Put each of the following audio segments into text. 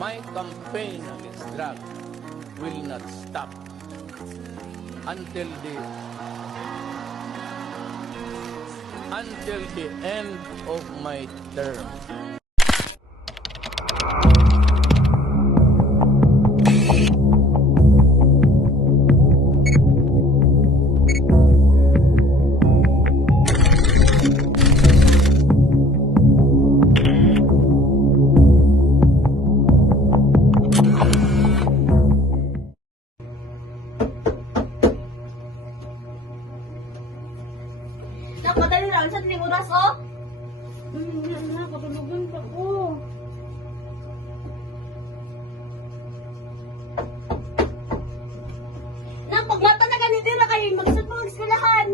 My campaign against drugs will not stop until the end of my term. Nakadali lang sa tiling oras, oh. Nakatulugan pa ko. Nang pagmata na ganito na kayo, magsud mo eskwelahan.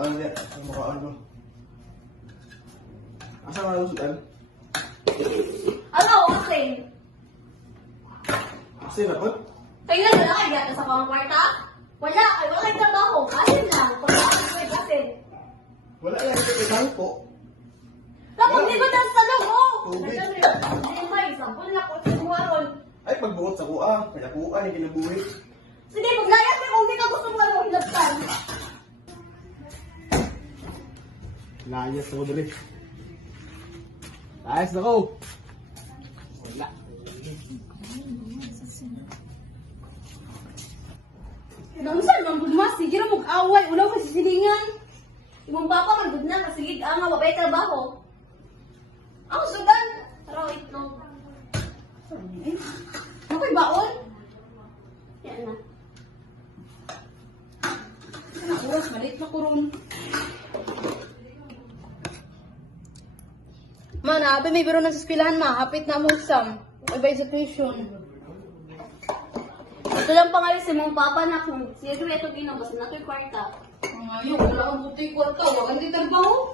Ano niya? Ang mukhaan ko. Asa nga yung sudan? Ano, okay. Kasi na po? Kaya na lang kayo sa pang kwarta? Wala, ay wala yung trabaho. Kasin lang, pagkakas ko yung kasin. Wala lang ito kitang po. Tapos di ba na sa loob, oh? Tubig. Hindi may, sabon na ko sa buwaron. Ay, pagbuot sa kuha. Kaya kuha ni kinabuhi. Sige, maglayas ka kung hindi ka gusto mo ano, hinagtan. Layas ako dali. Layas ako. Wala. Nangsan, manggod mas, sige na mag-away, ulang masisilingan. Imong papa, manggod na, kasigid ang mga babay trabaho. Ang sudan, taraw itlog. Ako'y baon? Yan na. Oras, malit na ko ron. Ma, naabi may biro na sa eskwelahan, ma. Hapit na mo sam. Iba yung situation. Ito lang pangalit si mong papa na kung sige ito ginabas na ito'y kwarta. Ngayon, wala akong buti kwarta. Wala kang trabaho.